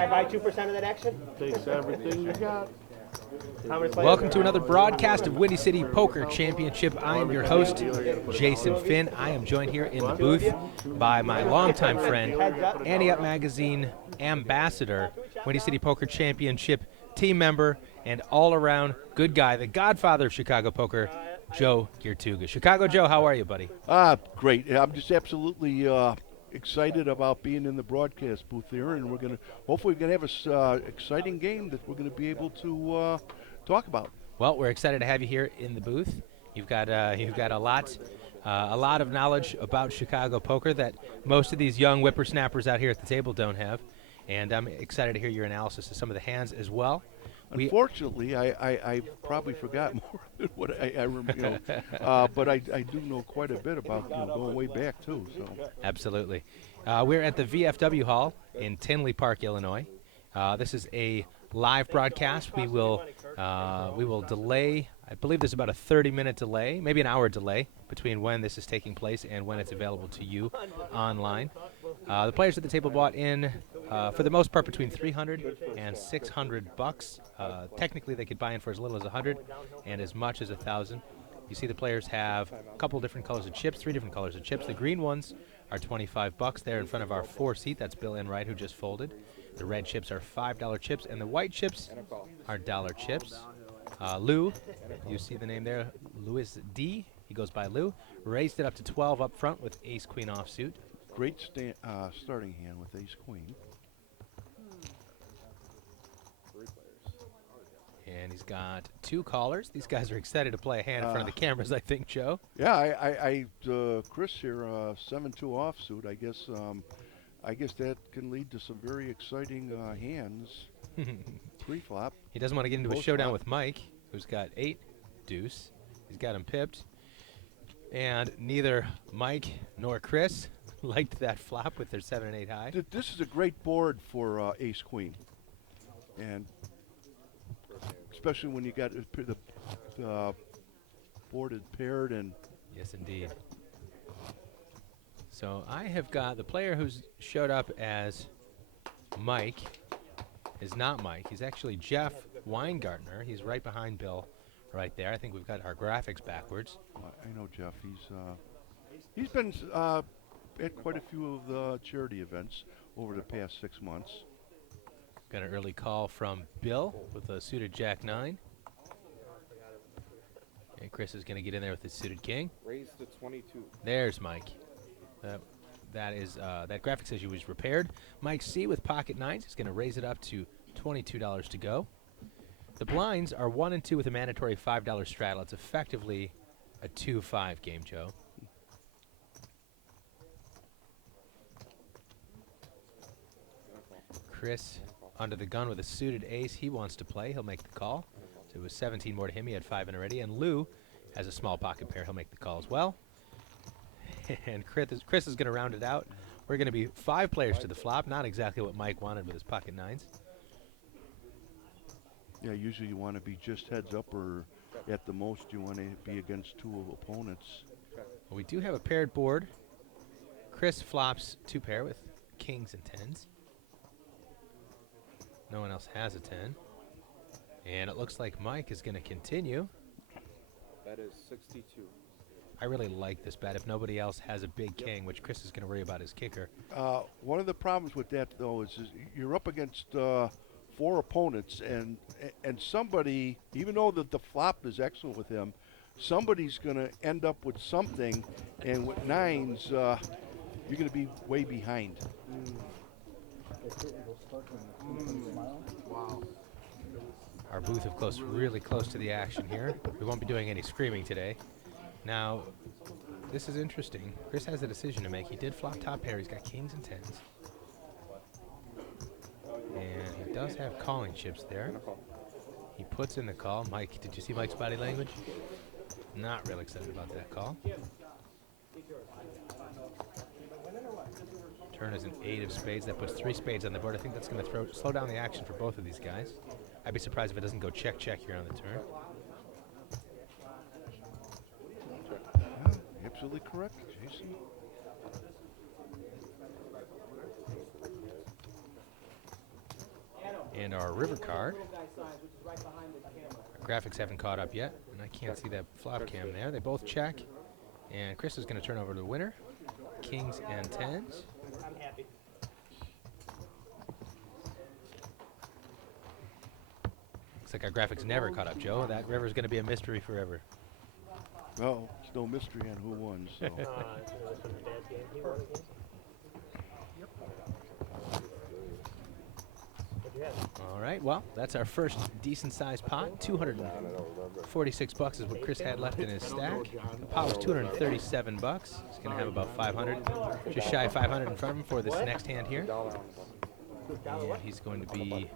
I buy 2% of that action? Takes everything you got. Welcome to another broadcast of Windy City Poker Championship. I am your host, Jason Finn. I am joined here in the booth by my longtime friend, Ante Up Magazine ambassador, Windy City Poker Championship team member, and all-around good guy, the godfather of Chicago poker, Joe Giertuga. Chicago Joe, how are you, buddy? Great. I'm just absolutely excited about being in the broadcast booth here, and hopefully we're gonna have a exciting game that we're gonna be able to talk about. Well, we're excited to have you here in the booth. You've got a lot of knowledge about Chicago poker that most of these young whippersnappers out here at the table don't have, and I'm excited to hear your analysis of some of the hands as well. Unfortunately, I probably forgot more than what I remember, but I do know quite a bit about going way back too. So absolutely, we're at the VFW Hall in Tinley Park, Illinois. This is a live broadcast. We will delay. I believe there's about a 30-minute delay, maybe an hour delay between when this is taking place and when it's available to you online. The players at the table bought in, for the most part, between $300 and $600. Technically, they could buy in for as little as $100 and as much as $1,000. You see the players have a couple different colors of chips, 3 different colors of chips. The green ones are $25 there in front of our 4-seat. That's Bill Enright, who just folded. The red chips are $5 chips, and the white chips are dollar chips. Lou, you see the name there, Louis D. He goes by Lou. Raised it up to 12 up front with ace-queen offsuit. great starting hand with ace-queen. And he's got 2 callers. These guys are excited to play a hand in front of the cameras, I think, Joe. Yeah, Chris here, 7-2 offsuit. I guess that can lead to some very exciting hands. Pre-flop. He doesn't want to get into a showdown with Mike, who's got 8 deuce. He's got him pipped. And neither Mike nor Chris liked that flop with their 7 and 8 high. This is a great board for ace-queen. And especially when you got the board is paired and... Yes, indeed. So I have got the player who's showed up as Mike is not Mike. He's actually Jeff Weingartner. He's right behind Bill right there. I think we've got our graphics backwards. I know Jeff. He's been at quite a few of the charity events over the past 6 months. Got an early call from Bill with a suited Jack-9. And Chris is going to get in there with his suited king. Raised to 22. There's Mike. That graphics issue was repaired. Mike C with pocket 9s is going to raise it up to $22 to go. The blinds are 1 and 2 with a mandatory $5 straddle. It's effectively a 2-5 game, Joe. Chris under the gun with a suited ace. He wants to play. He'll make the call. So it was 17 more to him. He had 5 in already. And Lou has a small pocket pair. He'll make the call as well. And Chris is going to round it out. We're going to be 5 players to the flop. Not exactly what Mike wanted with his pocket 9s. Yeah, usually you want to be just heads up, or at the most you want to be against 2 opponents. Well, we do have a paired board. Chris flops 2 pair with kings and 10s. No one else has a 10. And it looks like Mike is going to continue. That is 62. I really like this bet. If nobody else has a big king, which Chris is going to worry about his kicker. One of the problems with that, though, is you're up against 4 opponents, and somebody, even though the flop is excellent with him, somebody's going to end up with something, and with 9s, you're going to be way behind. Wow. Our booth is really close to the action here. We won't be doing any screaming today. Now, this is interesting. Chris has a decision to make. He did flop top pair. He's got kings and 10s. And he does have calling chips there. He puts in the call. Mike, did you see Mike's body language? Not real excited about that call. Turn is an 8 of spades. That puts 3 spades on the board. I think that's going to slow down the action for both of these guys. I'd be surprised if it doesn't go check-check here on the turn. Absolutely correct, Jason. And our river card. Our graphics haven't caught up yet, and I can't see that flop cam there. They both check, and Chris is going to turn over to the winner. Kings and tens. I'm happy. Looks like our graphics never caught up, Joe. That river's going to be a mystery forever. Well, it's no mystery on who won, so. This was from the dad's game. He won again. What'd you have? All right, well, that's our first decent-sized pot. 246 bucks is what Chris had left in his stack. The pot was 237 bucks. He's going to have about 500, just shy of 500 in front of him for this next hand here. And he's going to be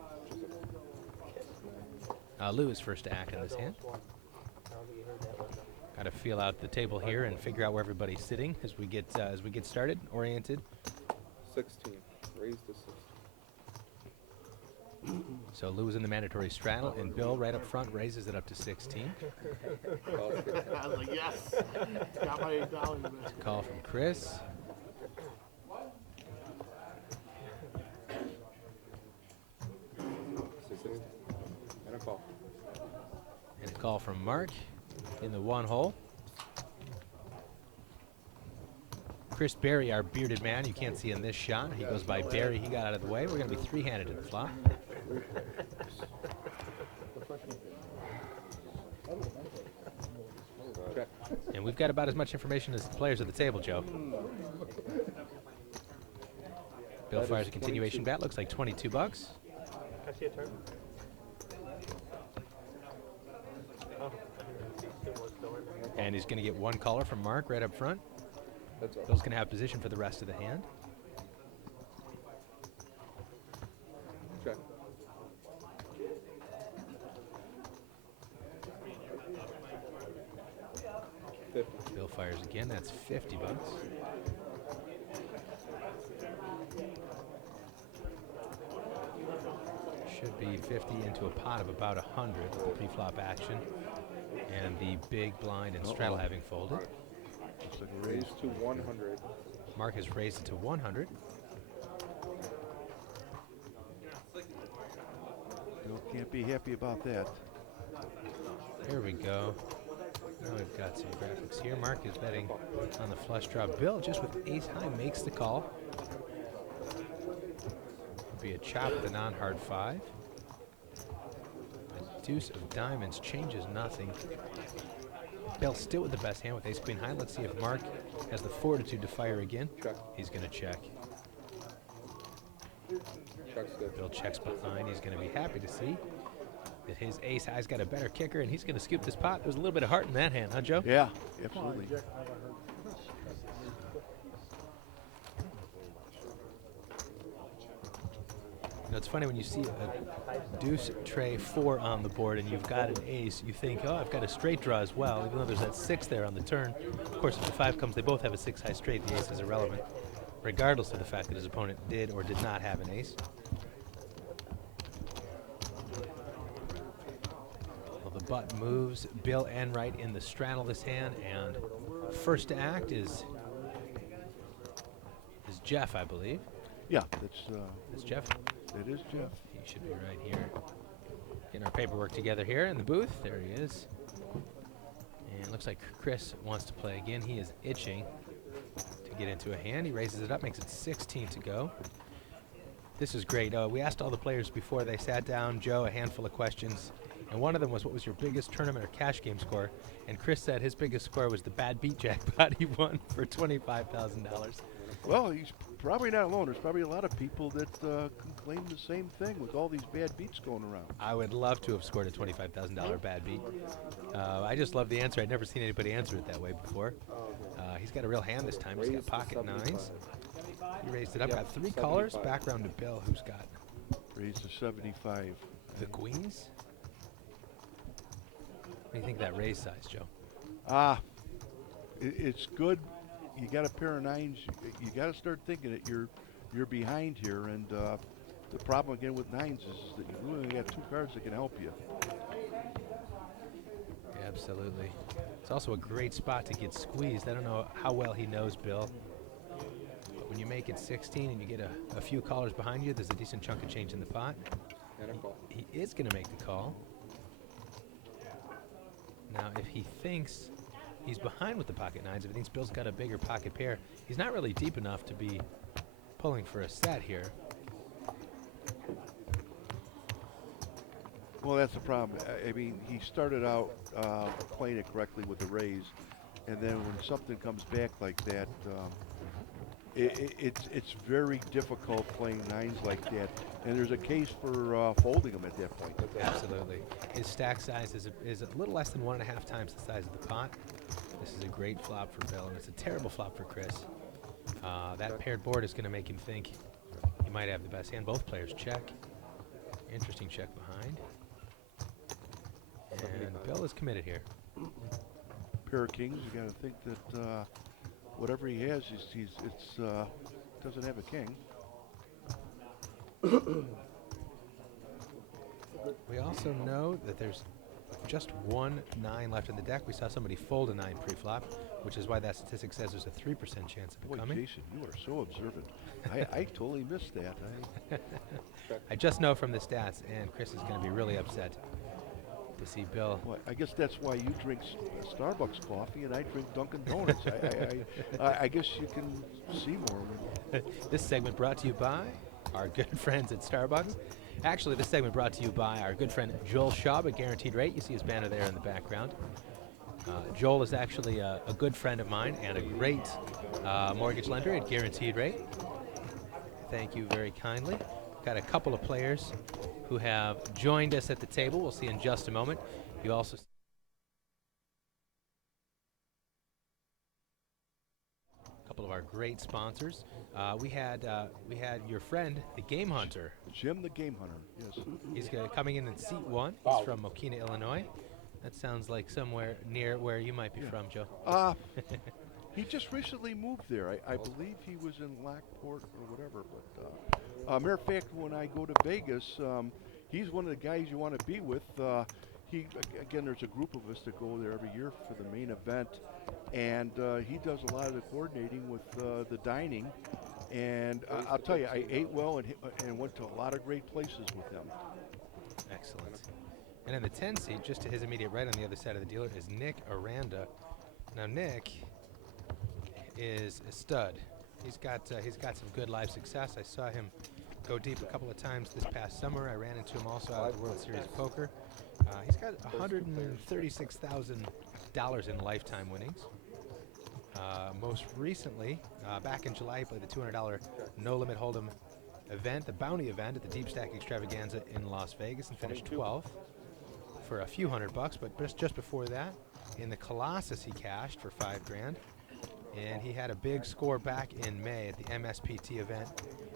Lou first to act in this hand. Got to feel out the table here and figure out where everybody's sitting as we get started, oriented. 16. Raise to 16. So Lou's in the mandatory straddle, and Bill right up front raises it up to 16. I was like, yes. Got my $8 back. Call from Chris. And a call. And a call from Mark in the one hole. Chris Berry, our bearded man, you can't see in this shot. He goes by Berry. He got out of the way. We're going to be three-handed in the flop. Check. And we've got about as much information as the players at the table, Joe. Bill That fires is a continuation 22. bet. Looks like 22 bucks. Can I see a turn? Oh, still was still in there. And he's going to get one caller from Mark right up front. That's all. Bill's going to have position for the rest of the hand. Check. Bill fires again. That's 50 bucks. Should be 50 into a pot of about 100 with the pre-flop action. And the big blind and straddle having folded. Looks like a raise. Raise to 100. Mark has raised it to 100. Bill can't be happy about that. There we go. Now we've got some graphics here. Mark is betting on the flush draw. Bill, just with ace high, makes the call. Would be a chop with a non-hard 5. A deuce of diamonds changes nothing. Bill still with the best hand with ace queen high. Let's see if Mark has the fortitude to fire again. Check. He's going to check. Check's good. Bill checks behind. He's going to be happy to see that his ace high's got a better kicker, and he's going to scoop this pot. There's a little bit of heart in that hand, huh, Joe? Yeah, absolutely. You know, it's funny when you see a deuce tray 4 on the board and you've got an ace, you think, oh, I've got a straight draw as well, even though there's that 6 there on the turn. Of course, if the 5 comes, they both have a 6 high straight. The ace is irrelevant, regardless of the fact that his opponent did or did not have an ace. Well, the butt moves. Bill Enright in the straddle this hand, and first to act is Jeff, I believe. Yeah, That's Jeff. that is Jeff. He should be right here. Getting our paperwork together here in the booth. There he is. And looks like Chris wants to play again. He is itching to get into a hand. He raises it up, makes it 16 to go. This is great. We asked all the players before they sat down, Joe, a handful of questions. And one of them was, what was your biggest tournament or cash game score? And Chris said his biggest score was the bad beat jackpot he won for $25,000. Well, he's probably not alone. There's probably a lot of people that can claim the same thing with all these bad beats going around. I would love to have scored a $25,000 bad beat. I just love the answer. I'd never seen anybody answer it that way before. He's got a real hand this time. He's got Raised to pocket 75. nines. He raised it up. Yep, Got 3 callers. 75. Back round to Bill, who's got Raised to 75. the queens. What do you think of that raise size, Joe? It's good. You got a pair of nines. You got to start thinking that you're behind here. And the problem again with nines is that you really only got 2 cards that can help you. Yeah, absolutely. It's also a great spot to get squeezed. I don't know how well he knows Bill. But when you make it 16 and you get a few callers behind you, there's a decent chunk of change in the pot. And a call. He is going to make the call. Now, if he thinks he's behind with the pocket nines, if he thinks Bill's got a bigger pocket pair, he's not really deep enough to be pulling for a set here. Well, that's the problem. I mean, he started out playing it correctly with the raise, and then when something comes back like that, it's very difficult playing nines like that. And there's a case for folding them at that point. Absolutely. His stack size is a little less than 1.5 times the size of the pot. This is a great flop for Bill, and it's a terrible flop for Chris. That paired board is going to make him think he might have the best hand. Both players check. Interesting check behind. And Bill is committed here. Pair of kings, you got to think that whatever he has, doesn't have a king. We also know that there's just 1 9 left in the deck. We saw somebody fold a 9 pre-flop, which is why that statistic says there's a 3% chance of it Boy, coming. Jason, you are so observant. I totally missed that. I just know from the stats, and Chris is going to be really upset to see Bill. Well, I guess that's why you drink Starbucks coffee and I drink Dunkin' Donuts. I guess you can see more. This segment brought to you by our good friends at Starbucks. Actually, this segment brought to you by our good friend Joel Schaub at Guaranteed Rate. You see his banner there in the background. Joel is actually a good friend of mine and a great mortgage lender at Guaranteed Rate. Thank you very kindly. Got a couple of players who have joined us at the table. We'll see in just a moment. You also a couple of our great sponsors. We had your friend, the Game Hunter. Jim the Game Hunter, yes. He's coming in seat 1. He's from Mokina, Illinois. That sounds like somewhere near where you might be from, Joe. He just recently moved there. I believe he was in Lockport or whatever. But matter of fact, when I go to Vegas, he's one of the guys you want to be with. Again, there's a group of us that go there every year for the main event, and he does a lot of the coordinating with the dining. And I'll tell you, I ate well and went to a lot of great places with him. Excellent. And in the 10 seat, just to his immediate right on the other side of the dealer, is Nick Aranda. Now Nick is a stud. He's got some good live success. I saw him go deep a couple of times this past summer. I ran into him also out at the World Series of Poker. He's got $136,000 in lifetime winnings. Most recently, back in July, he played the $200 No Limit Hold'em event, the Bounty event at the Deep Stack Extravaganza in Las Vegas, and finished 12th for a few $100. But just before that, in the Colossus, he cashed for $5,000. And he had a big score back in May at the MSPT event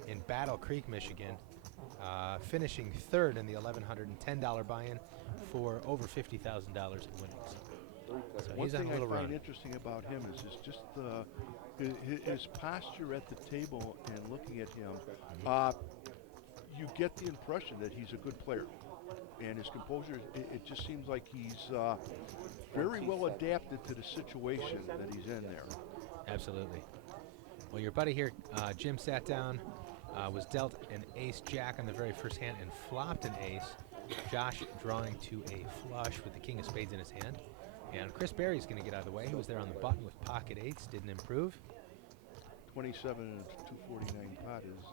in Battle Creek, Michigan, finishing 3rd in the $1,110 buy-in for over $50,000 in winnings. So One he's on thing a little I find run. interesting about him is just his posture at the table and looking at him. You get the impression that he's a good player. And his composure, it just seems like he's very well adapted to the situation that he's in there. Absolutely. Well, your buddy here, Jim, sat down, was dealt an ace-jack on the very first hand and flopped an ace. Josh drawing to a flush with the king of spades in his hand. And Chris Berry's going to get out of the way. He was there on the button with pocket eights, didn't improve. 27 and 249 pot is...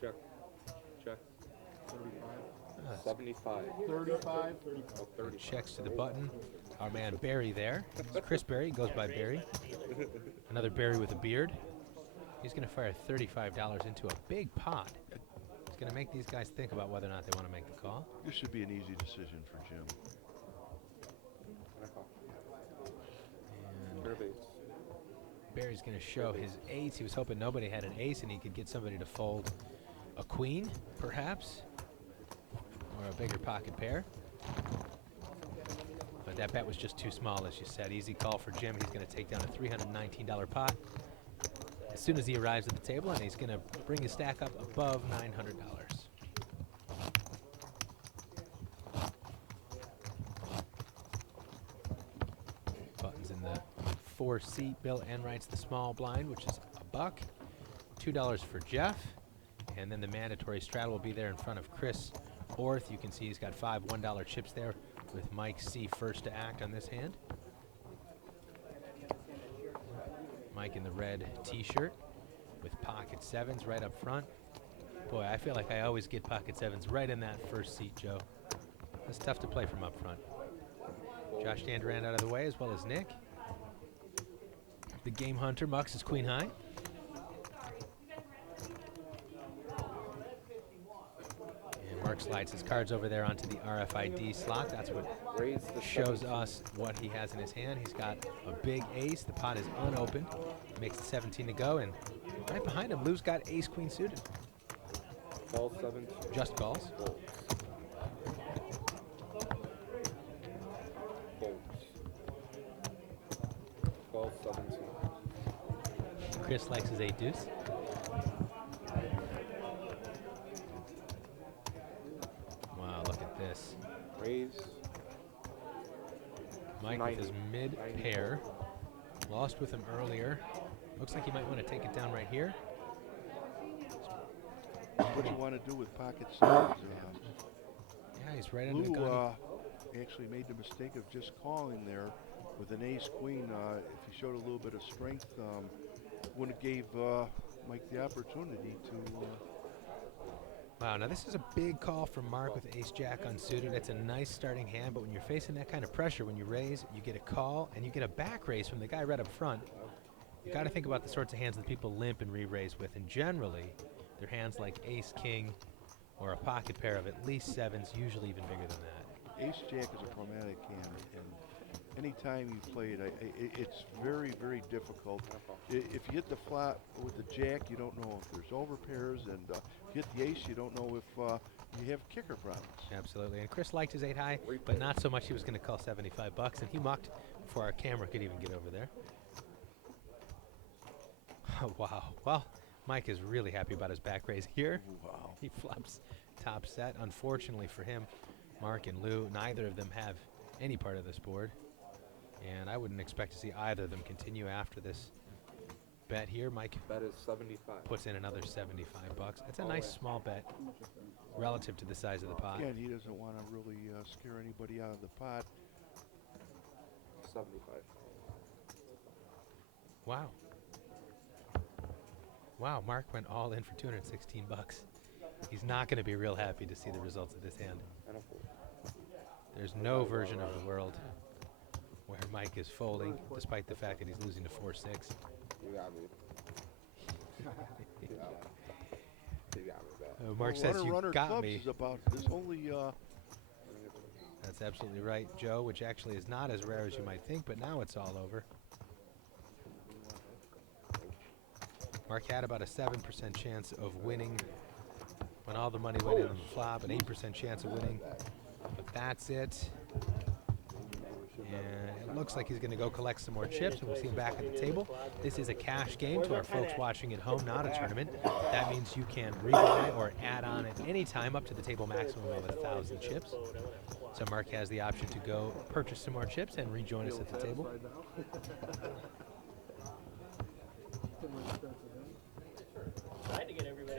Check. Check. 75. 35. Oh, 30. Checks to the button. Our man Barry there. It's Chris Berry, goes by Barry. Another Barry with a beard. He's going to fire $35 into a big pot. It's going to make these guys think about whether or not they want to make the call. This should be an easy decision for Jim. And a call. And Pair of eights. Barry's going to show his eights. He was hoping nobody had an ace and he could get somebody to fold a queen, perhaps, or a bigger pocket pair. But that bet was just too small, as you said. Easy call for Jim. He's going to take down a $319 pot as soon as he arrives at the table, and he's going to bring his stack up above $900. Button's in the 4-seat. Bill Enright's the small blind, which is buck. $2 for Jeff. And then the mandatory straddle will be there in front of Chris Orth. You can see he's got 5 $1 chips there with Mike C first to act on this hand. Mike in the red t-shirt with pocket sevens right up front. Boy, I feel like I always get pocket sevens right in that first seat, Joe. It's tough to play from up front. Josh Danduran out of the way, as well as Nick. The game hunter, Mux, is queen high. And Mark slides his cards over there onto the RFID slot. That's what Raise the shows 17. us what he has in his hand. He's got a big ace. The pot is unopened. Makes it 17 to go. And right behind him, Lou's got ace queen suited. Call 17. Just calls. Folds. Call 17. Chris likes his 8 deuce. Wow, look at this. Raise. Mike with his mid pair. Lost with him earlier. Looks like he might want to take it down right here. What do you want to do with pocket sevens? Yeah, he's right under the Lou gun. actually made the mistake of just calling there with an ace queen. If he showed a little bit of strength, would have gave Mike the opportunity to. Wow, now this is a big call from Mark with ace-jack unsuited. It's a nice starting hand, but when you're facing that kind of pressure, when you raise, you get a call, and you get a back raise from the guy right up front. You got to think about the sorts of hands that people limp and re-raise with, and generally, they're hands like ace-king or a pocket pair of at least sevens, usually even bigger than that. Ace-jack is a chromatic hand, and anytime you play it, it's very, very difficult. If you hit the flop with the jack, you don't know if there's overpairs, and if you hit the ace, you don't know if you have kicker problems. Absolutely, and Chris liked his 8 high, but not so much he was going to call 75 bucks, and he mucked before our camera could even get over there. Oh, wow. Well, Mike is really happy about his back raise here. Wow. He flops top set. Unfortunately for him, Mark and Lou, neither of them have any part of this board. And I wouldn't expect to see either of them continue after this bet here. Mike Bet is 75. puts in another 75 bucks. That's a nice small bet relative to the size of the pot. Yeah, and he doesn't want to really scare anybody out of the pot. 75. Wow. Wow, Mark went all in for 216 bucks. He's not going to be real happy to see the results of this hand. And a fold. There's no version of the world where Mike is folding, despite the fact that he's losing to 4-6. You got me. You got me. You got me back. Mark Well, says you runner got clubs me. is about, there's only That's absolutely right, Joe, which actually is not as rare as you might think, but now it's all over. Mark had about a 7% chance of winning when all the money went in on the flop, an 8% chance of winning, but that's it. And it looks like he's going to go collect some more chips, and we'll see him back at the table. This is a cash game to our folks watching at home, not a tournament. That means you can rebuy or add on at any time up to the table maximum of 1,000 chips. So Mark has the option to go purchase some more chips and rejoin us at the table.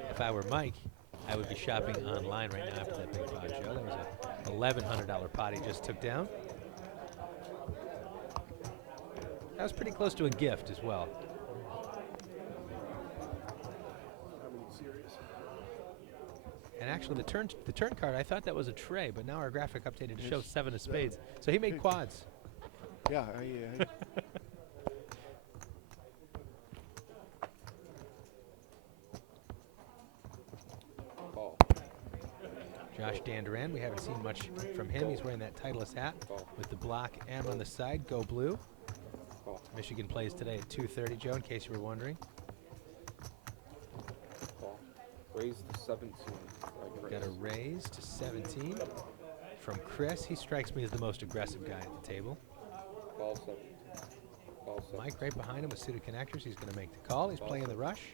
If I were Mike, I would be shopping online right now after that big pot, Joe. That was a $1,100 pot he just took down. That was pretty close to a gift as well. And actually, the turn card, I thought that was a tray, but now our graphic updated to show 7 of spades. So he made quads. yeah. Call. Josh Danduran, we haven't seen much from him. He's wearing that Titleist hat with the block M on the side. Go blue. Call. Michigan plays today at 2:30, Joe, in case you were wondering. Call. Raise to 17. Got a raise to 17 from Chris. He strikes me as the most aggressive guy at the table. Call 17. Call 17. Mike right behind him with suited connectors. He's going to make the call. He's playing the rush.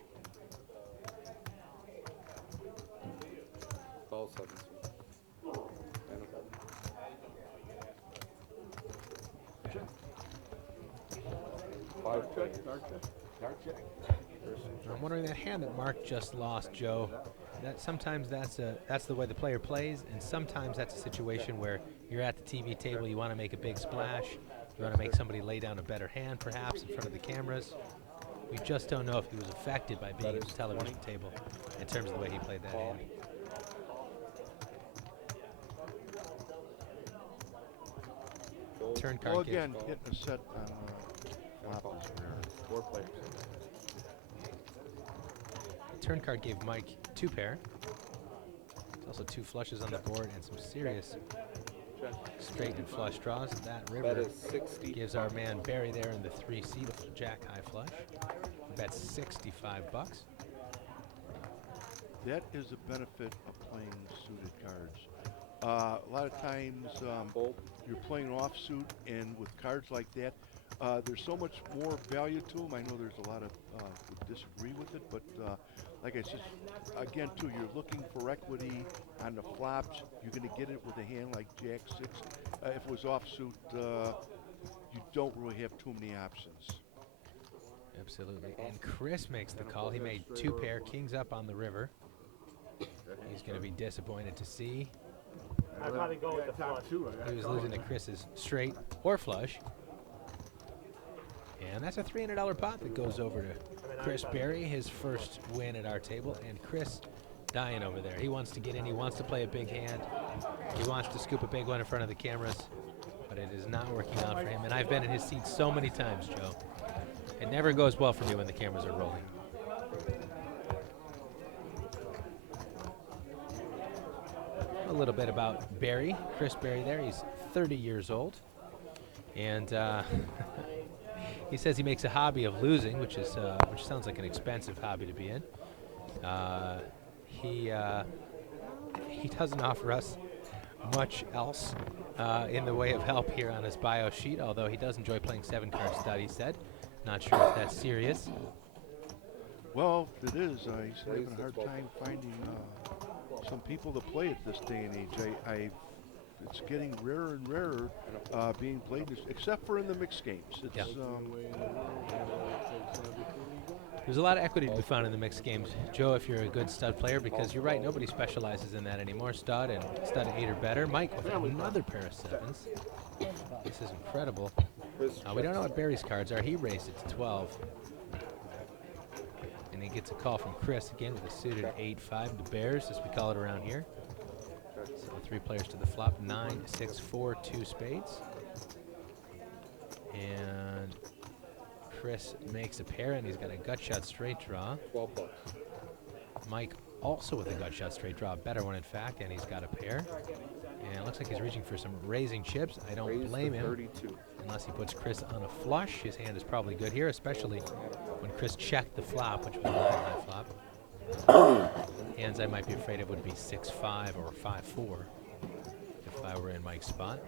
Call 17. And a fold. Five players. Dark check. First wondering, that hand that Mark just lost, Joe, that sometimes that's the way the player plays, and sometimes that's a situation where you're at the TV table, you want to make a big splash, you want to make somebody lay down a better hand, perhaps, in front of the cameras. We just don't know if he was affected by being at the television table in terms of the way he played that hand. Turn card Well, gives, again, hitting a set on flop is rare. 4 players. turn card gave Mike 2 pair. There's also 2 flushes on the board and some serious straight and flush draws. That Bet river is 60. gives our man Barry there in the 3C the jack high flush. That's $65. That is the benefit of playing suited cards. A lot of times Fold. you're playing offsuit, and with cards like that, there's so much more value to them. I know there's a lot of who disagree with it, but like I said, again, too, you're looking for equity on the flops. You're going to get it with a hand like Jack 6. If it was offsuit, you don't really have too many options. Absolutely. And Chris makes the call. He made 2 pair, kings up on the river. He's going to be disappointed to see I'd probably go with the flush. he was losing to Chris's straight or flush. And that's a $300 pot that goes over to Chris Berry, his first win at our table. And Chris dying over there. He wants to get in. He wants to play a big hand. He wants to scoop a big one in front of the cameras. But it is not working out for him. And I've been in his seat so many times, Joe. It never goes well for me when the cameras are rolling. A little bit about Barry, Chris Barry there. He's 30 years old. And he says he makes a hobby of losing, which sounds like an expensive hobby to be in. He doesn't offer us much else in the way of help here on his bio sheet, although he does enjoy playing 7-card stud, he said. Not sure if that's serious. Well, it is. He's having a hard time finding some people to play it this day and age. It's getting rarer and rarer being played, except for in the mixed games. It's, Yeah. There's a lot of equity to be found in the mixed games, Joe, if you're a good stud player, because you're right, nobody specializes in that anymore. Stud and stud 8 or better. Mike with another pair of 7s. This is incredible. We don't know what Barry's cards are. He raised it to 12. And he gets a call from Chris again with a suited 8-5, the Bears, as we call it around here. So 3 players to the flop, 9, 6, 4, 2 spades. And Chris makes a pair, and he's got a gut shot straight draw. 12 bucks. Mike also with a gut shot straight draw, a better one in fact, and he's got a pair. And it looks like he's reaching for some raising chips. I don't Raise blame to him. 32. Unless he puts Chris on a flush. His hand is probably good here, especially when Chris checked the flop, which was a 9-high flop. Hands I might be afraid of would be 6-5 or 5-4 if I were in Mike's spot.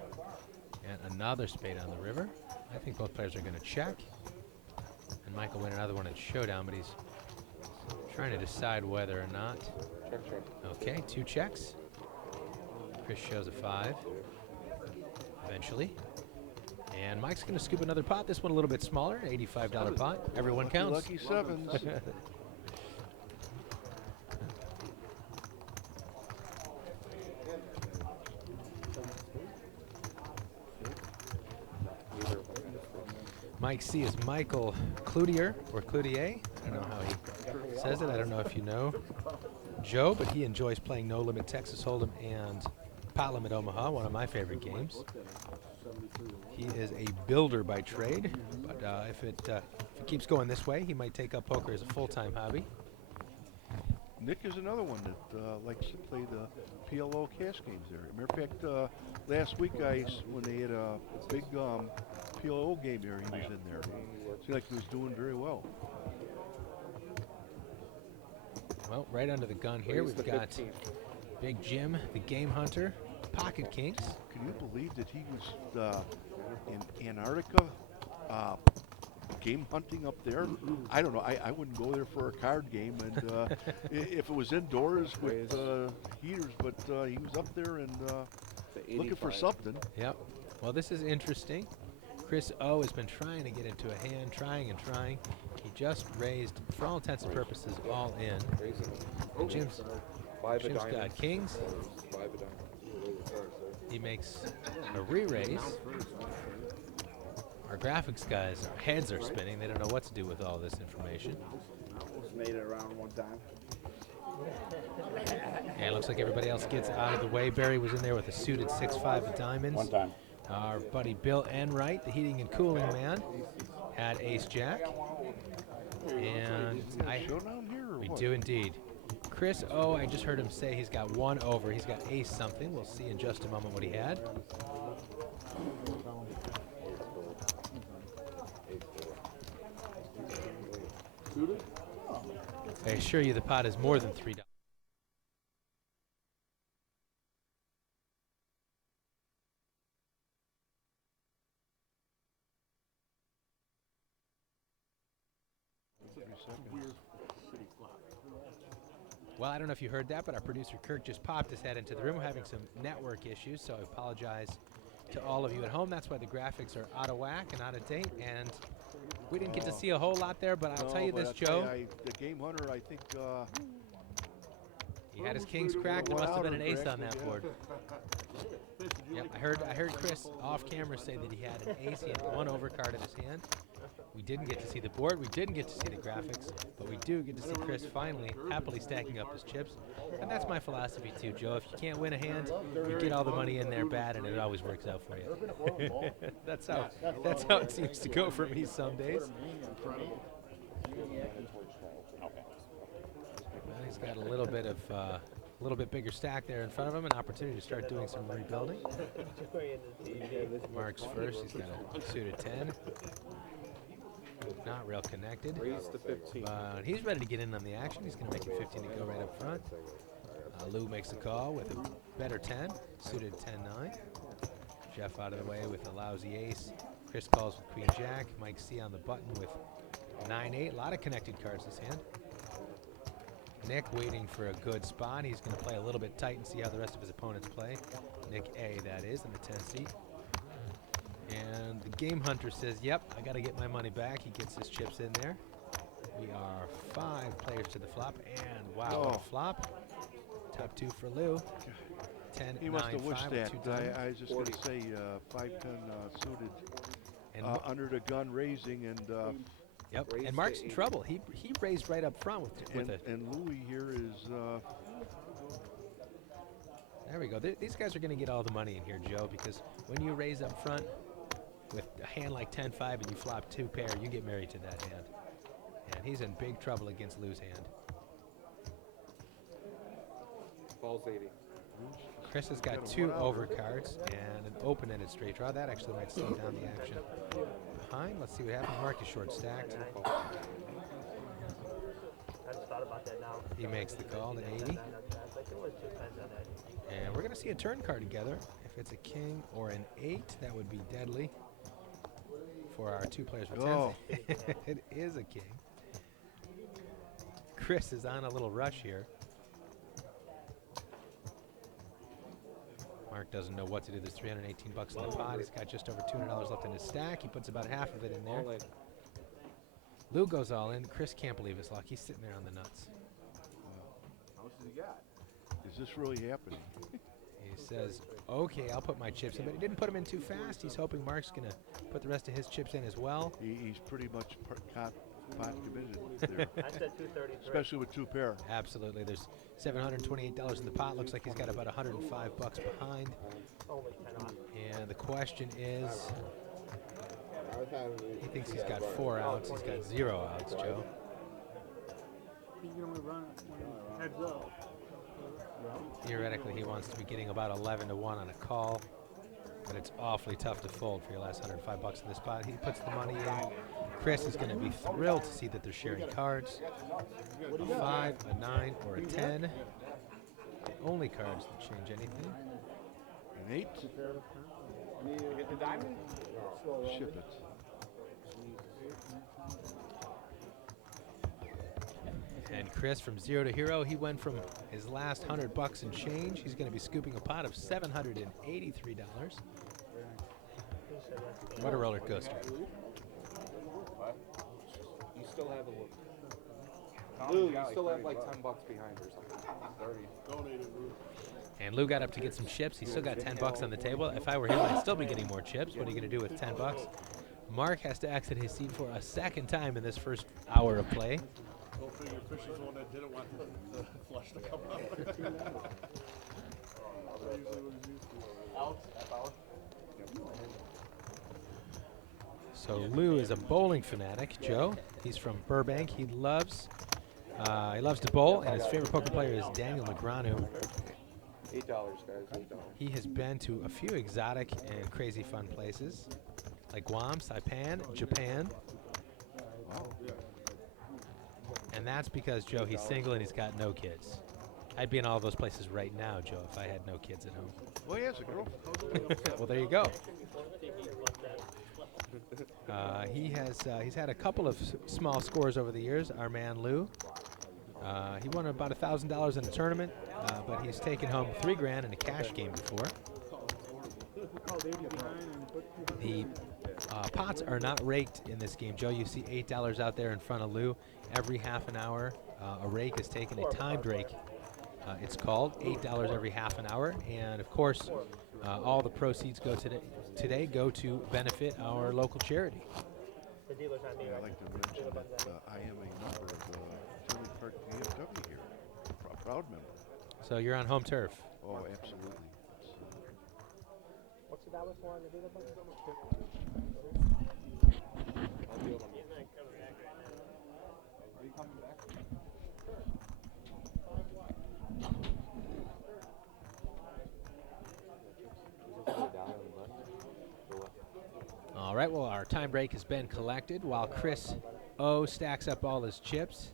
And another spade on the river. I think both players are going to check. And Mike will win another one at showdown, but he's trying to decide whether or not. Check, check. Okay, 2 checks. Chris shows a 5. Eventually. And Mike's going to scoop another pot. This one a little bit smaller, $85 pot. Everyone counts. Lucky 7s. Mike C is Michael Cloutier, or Cloutier. I don't know how he says it. I don't know if you know Joe, but he enjoys playing No Limit Texas Hold'em and Pot Limit Omaha, one of my favorite games. He is a builder by trade, but if it keeps going this way, he might take up poker as a full-time hobby. Nick is another one that likes to play the PLO cash games there. Matter of fact, last week, guys, when they had a big PLO game here, he was in there. Seemed like he was doing very well. Well, Right under the gun here, we've got Big Jim, the Game Hunter, Pocket Kings. Can you believe that he was in Antarctica game hunting up there? I don't know. I wouldn't go there for a card game, and if it was indoors with heaters, but he was up there and looking for something. Yep. Well, this is interesting. Chris O has been trying to get into a hand, trying and trying. He just raised, for all intents and purposes, all in. Raising. And Jim's Five of got diamonds. kings. Five of diamonds. He makes a re-raise. Our graphics guys' heads are spinning. They don't know what to do with all this information. Just made it around one time. And it looks like everybody else gets out of the way. Barry was in there with a suited 6-5 of diamonds. One time. Our buddy Bill Enright, the heating and cooling man, had ace-jack. And Showdown here or we what? do indeed. Chris O, I just heard him say he's got one over. He's got ace something. We'll see in just a moment what he had. I assure you the pot is more than $3. Well, I don't know if you heard that, but our producer Kirk just popped his head into the room. We're having some network issues, so I apologize to all of you at home. That's why the graphics are out of whack and out of date, and we didn't get to see a whole lot there, but I'll tell you this, Joe. The game hunter, I think. He had his kings cracked. There must have been an ace on that board. Yep, I heard Chris off camera say that he had an ace. He had one overcard in his hand. We didn't get to see the board. We didn't get to see the graphics, but we do get to see Chris finally happily stacking up his chips. And that's my philosophy too, Joe. If you can't win a hand, you get all the money in there bad, and it always works out for you. that's how it seems to go for me some days. Well, he's got a little bit bigger stack there in front of him, an opportunity to start doing some rebuilding. Mark's first. He's got a suited 10. Not real connected. Raise to 15. But he's ready to get in on the action. He's going to make it 15 to go right up front. Lou makes the call with a better 10, suited 10-9. Jeff out of the way with a lousy ace. Chris calls with Queen Jack. Mike C on the button with 9-8. A lot of connected cards this hand. Nick waiting for a good spot. He's going to play a little bit tight and see how the rest of his opponents play. Nick A, that is, in the 10 seat. And the game hunter says, yep, I got to get my money back. He gets his chips in there. We are 5 players to the flop. And wow, what a flop. Top 2 for Lou. 10, He 9, must have wished 5 that. with 2 diamonds. I was just going to say 5-10 suited And under the gun raising, and yep, raised and Mark's to in 8. trouble. He raised right up front with a. and Louis here is There we go. These guys are going to get all the money in here, Joe, because when you raise up front with a hand like 10-5 and you flop 2 pair, you get married to that hand. And he's in big trouble against Lou's hand. Falls 80. Chris has got 2 overcards and an open-ended straight draw. That actually might slow down the action. Behind, let's see what happens. Mark is short stacked. I just thought about that now. He makes the call to 80. I was like, it was just on that. And we're going to see a turn card together. If it's a king or an 8, that would be deadly for our 2 players with 10s. Oh. It is a king. Chris is on a little rush here. Mark doesn't know what to do. There's 318 bucks in the pot. He's got just over $200 left in his stack. He puts about half of it in there. All in. Lou goes all in. Chris can't believe his luck. He's sitting there on the nuts. How much has he got? is this really happening? He says, okay, I'll put my chips in, but he didn't put them in too fast. He's hoping Mark's going to put the rest of his chips in as well. He's pretty much pot committed there, I said 233. especially with 2 pair. Absolutely. There's $728 in the pot. Looks like he's got about 105 bucks behind. Only 10 off. And the question is, he thinks he's got 4 outs. He's got 0 outs, Joe. He's going to run heads up. Theoretically, he wants to be getting about 11 to 1 on a call, but it's awfully tough to fold for your last 105 bucks in this spot. He puts the money in. Chris is going to be thrilled to see that they're sharing cards. A 5, a 9, or a 10. The only cards that change anything. An 8, Get the diamond? ship it. And Chris, from 0 to hero, he went from his last 100 bucks and change. He's going to be scooping a pot of $783. What a roller coaster. still have a Lou, you still have like $10 behind or something. 30. Donated, Lou. And Lou got up to get some chips. He's still got $10 on the table. If I were him, I'd still be getting more chips. What are you going to do with $10? Mark has to exit his seat for a second time in this first hour of play. Go figure Fisher's the one that didn't want the flush to come out. That's usually what he's used to. Out, half hour. So Lou is a bowling fanatic. Joe, he's from Burbank. He loves to bowl, and his favorite poker player is Daniel Negreanu. $8, guys. $8. He has been to a few exotic and crazy fun places, like Guam, Saipan, Japan. And that's because, Joe, he's single and he's got no kids. I'd be in all those places right now, Joe, if I had no kids at home. Well, he has a girlfriend. Well, there you go. He's had a couple of small scores over the years, our man Lou. He won about $1,000 in a tournament, but he's taken home $3,000 in a cash game before. The pots are not raked in this game, Joe. You see $8 out there in front of Lou. Every half an hour, a rake is taken, a timed rake. It's called $8 every half an hour, and of course, all the proceeds go today go to benefit our local charity. I'd like to mention that I am a member of the Tinley Park VFW here, a proud member. So you're on home turf. Oh, absolutely. What's the dollar for on the dealer button? I'll deal them. Are you coming back? All right, well, our time break has been collected while Chris O stacks up all his chips.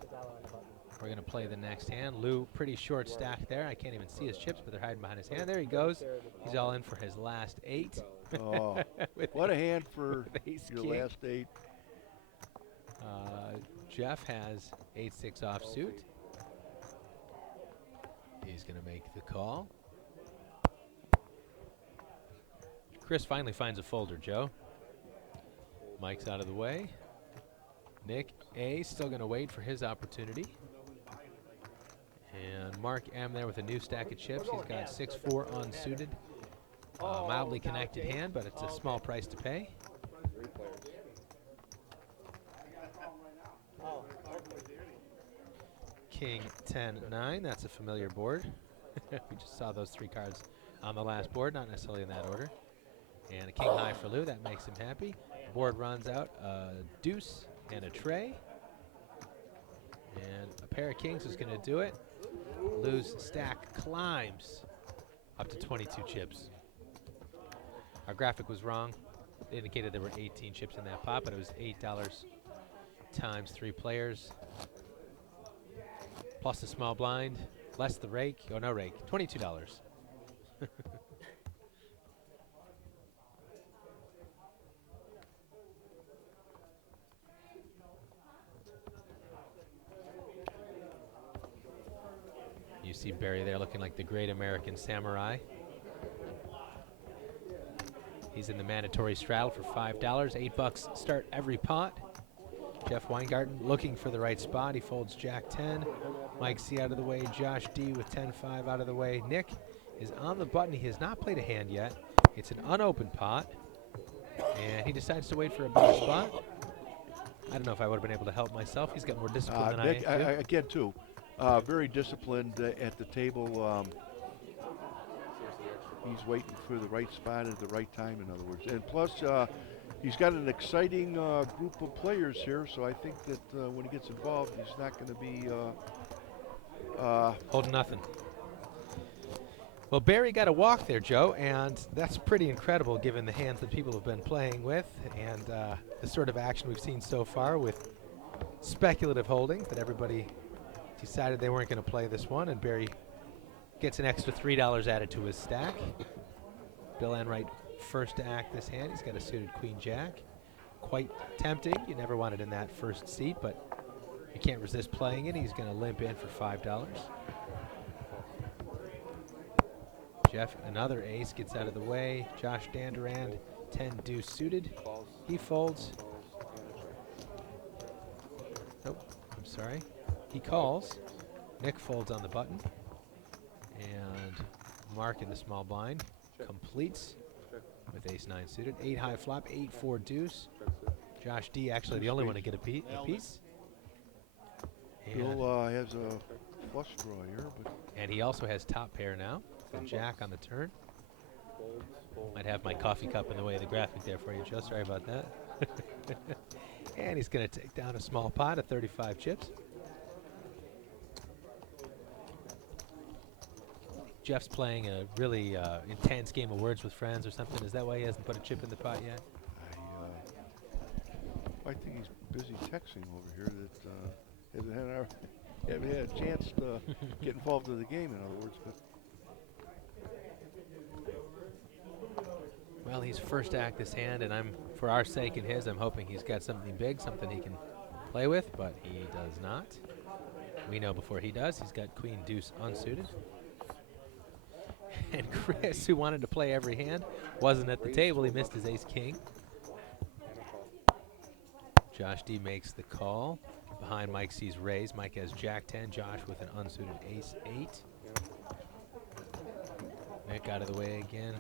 We're going to play the next hand. Lou, pretty short stack there. I can't even see his chips, but they're hiding behind his hand. There he goes. He's all in for his last 8. Oh, what a hand for ace your king. last 8. Jeff has 8-6 offsuit. He's going to make the call. Chris finally finds a folder, Joe. Mike's out of the way. Nick A still going to wait for his opportunity. And Mark M there with a new stack of chips. He's got 6-4 unsuited. Mildly connected hand, but it's a small price to pay. 3 players. King 10-9, that's a familiar board. We just saw those 3 cards on the last board, not necessarily in that order. And a king high for Lou, that makes him happy. Board runs out a deuce and a tray. And a pair of kings is going to do it. Lou's stack climbs up to 22 chips. Our graphic was wrong. It indicated there were 18 chips in that pot, but it was $8 times 3 players. Plus the small blind, less the rake. Oh, no rake. $22. You see Barry there looking like the great American samurai. He's in the mandatory straddle for $5. $8 start every pot. Jeff Weingarten looking for the right spot. He folds Jack 10. Mike C out of the way. Josh D with 10-5 out of the way. Nick is on the button. He has not played a hand yet. It's an unopened pot. And he decides to wait for a better spot. I don't know if I would have been able to help myself. He's got more discipline than Nick, I do. again, too, very disciplined at the table. He's waiting for the right spot at the right time, in other words. And plus, he's got an exciting group of players here, so I think that when he gets involved, he's not going to be holding nothing. Well, Barry got a walk there, Joe, and that's pretty incredible given the hands that people have been playing with and the sort of action we've seen so far with speculative holding that everybody decided they weren't going to play this one, and Barry gets an extra $3 added to his stack. Bill Enright first to act this hand. He's got a suited queen-jack. Quite tempting. You never want it in that first seat, but you can't resist playing it. He's going to limp in for $5. Jeff, another ace, gets out of the way. Josh Dandurand, 10 deuce suited. He folds. sorry. He calls. Nick folds on the button. And Mark in the small blind completes with ace-9 suited. 8 high flop, 8-4 deuce. Josh D actually the only one to get a piece. And, Bill has a flush draw here, but and he also has top pair now. The jack on the turn. Might have my coffee cup in the way of the graphic there for you, Joe. Sorry about that. And he's going to take down a small pot of 35 chips. Jeff's playing a really intense game of Words with Friends or something. Is that why he hasn't put a chip in the pot yet? I think he's busy texting over here that haven't had a chance to get involved in the game, in other words. But Well, he's first to act this hand, and for our sake and his, I'm hoping he's got something big, something he can play with, but he does not. We know before he does, he's got queen deuce unsuited. And Chris, who wanted to play every hand, wasn't at the table. He missed his ace-king. Josh D makes the call. Behind Mike sees raise. Mike has jack-10. Josh with an unsuited ace-8. Nick out of the way again.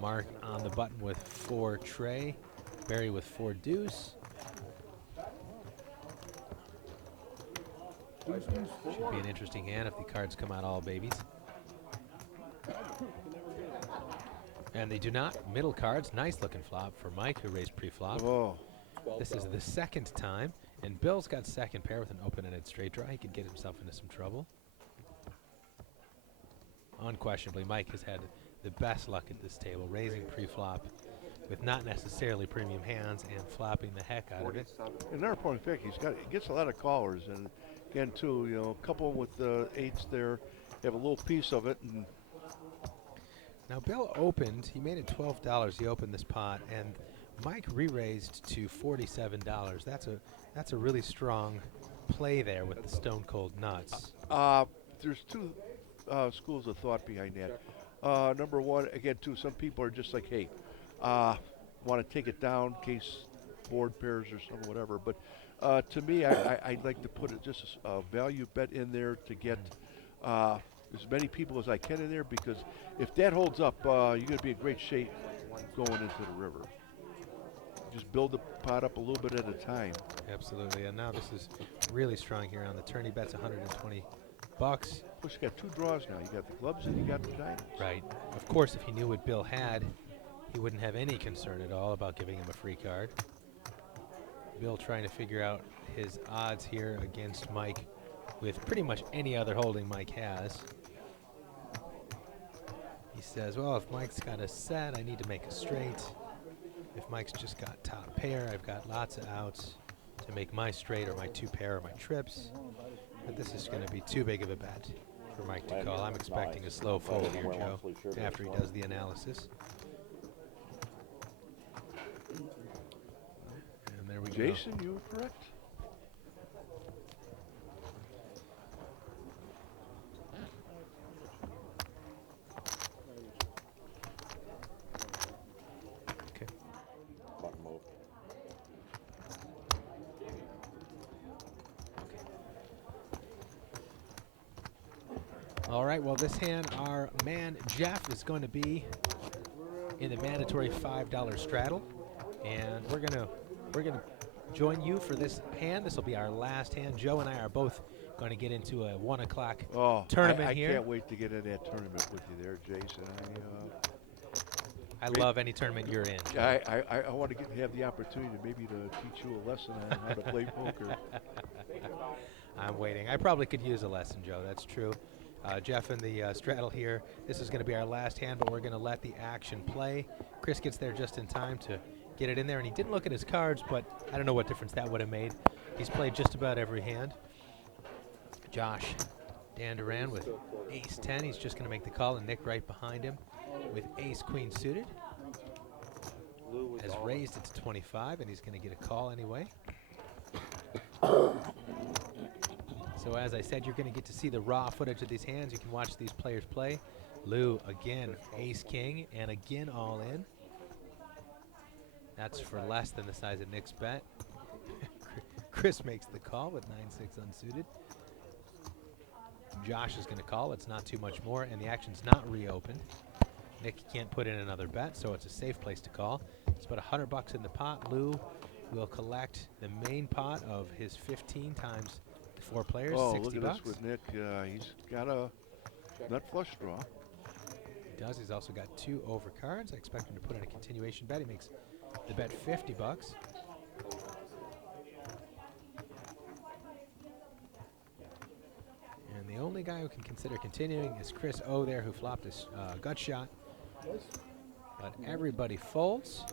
Mark on the button with 4 tray. Barry with 4 deuce. Should be an interesting hand if the cards come out all babies. And they do not. Middle cards, nice looking flop for Mike, who raised pre-flop. oh, This is the second time, and Bill's got second pair with an open-ended straight draw. He could get himself into some trouble. Unquestionably, Mike has had the best luck at this table, raising pre-flop with not necessarily premium hands and flopping the heck out of it. another point of fact, he gets a lot of callers, and again too, a couple with the 8s there have a little piece of it, and Now Bill opened, he made it $12. He opened this pot, and Mike re-raised to $47. That's a really strong play there with the stone cold nuts. there's two schools of thought behind that. Number one, again, too, some people are just like, hey, want to take it down in case board pairs or something, whatever. But to me, I'd like to put just a value bet in there to get as many people as I can in there, because if that holds up, you're going to be in great shape going into the river. Just build the pot up a little bit at a time. Absolutely, and now this is really strong here on the turn. He bets 120 bucks. Plus, you got 2 draws now. You got the clubs and you got the diamonds. Right. Of course, if he knew what Bill had, he wouldn't have any concern at all about giving him a free card. Bill trying to figure out his odds here against Mike with pretty much any other holding Mike has. He says, well, if Mike's got a set, I need to make a straight. If Mike's just got top pair, I've got lots of outs to make my straight or my 2 pair or my trips. But this is going to be too big of a bet for Mike to call. I'm expecting a slow fold here, Joe, after he does the analysis. And there we go. Jason, you were correct. Okay. Button move. All right, well, this hand, our man Jeff is going to be in the mandatory $5 straddle, and we're gonna join you for this hand. This will be our last hand. Joe and I are both going to get into a 1 o'clock tournament I here. can't wait to get in that tournament with you there, Jason. I love any tournament you're in. I want to have the opportunity maybe to teach you a lesson on how to play poker. I'm waiting. I probably could use a lesson, Joe. That's true. Jeff in the straddle here. This is going to be our last hand, but we're going to let the action play. Chris gets there just in time to get it in there, and he didn't look at his cards, but I don't know what difference that would have made. He's played just about every hand. Josh Danduran with ace-10. He's just going to make the call, and Nick right behind him with ace-queen suited. Has raised it to 25, and he's going to get a call anyway. So as I said, you're going to get to see the raw footage of these hands. You can watch these players play. Lou, again, ace-king, and again all in. That's for less than the size of Nick's bet. Chris makes the call with 9-6 unsuited. Josh is going to call. It's not too much more, and the action's not reopened. Nick can't put in another bet, so it's a safe place to call. It's about $100 in the pot. Lou will collect the main pot of his 15 times the 4 players, Oh, 60 look at bucks. this with Nick. He's got a nut flush draw. He does. He's also got 2 overcards. I expect him to put in a continuation bet. He makes the bet 50 bucks. And the only guy who can consider continuing is Chris O there, who flopped his gut shot. But everybody folds.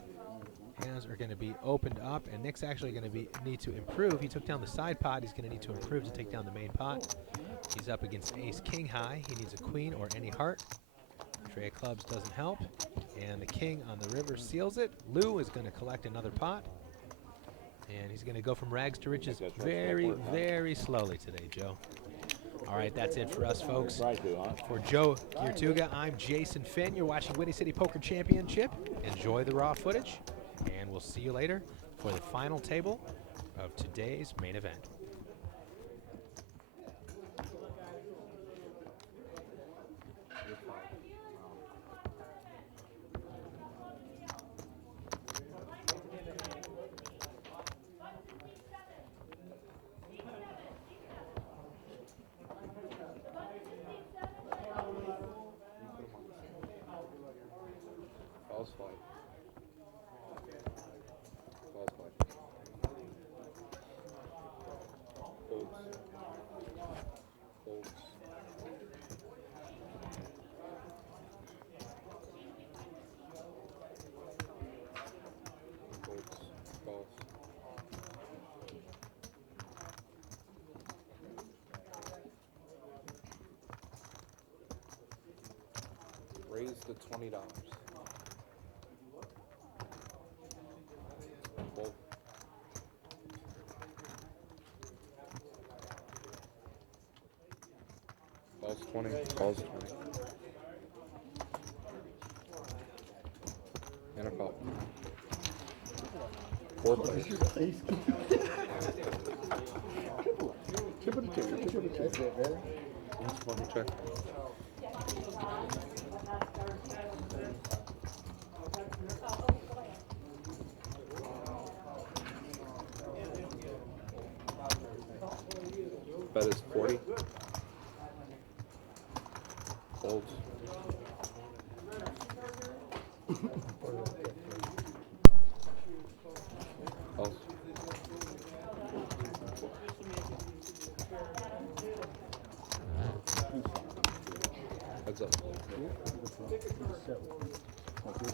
Hands are going to be opened up, and Nick's actually going to need to improve. He took down the side pot. He's going to need to improve to take down the main pot. He's up against ace king high. He needs a queen or any heart. Tray of clubs doesn't help, and the king on the river seals it. Lou is going to collect another pot, and he's going to go from rags to riches very, very slowly today, Joe. All right, that's it for us, folks. For Joe Giertuga, I'm Jason Finn. You're watching Windy City Poker Championship. Enjoy the raw footage, and we'll see you later for the final table of today's main event. False flag. False flag. Folds. Folds. Folds. False. Raise the $20. Fold. False 20. False 20. And a call. 4 plays. Check. Bet is 40. Folds. False. Heads up.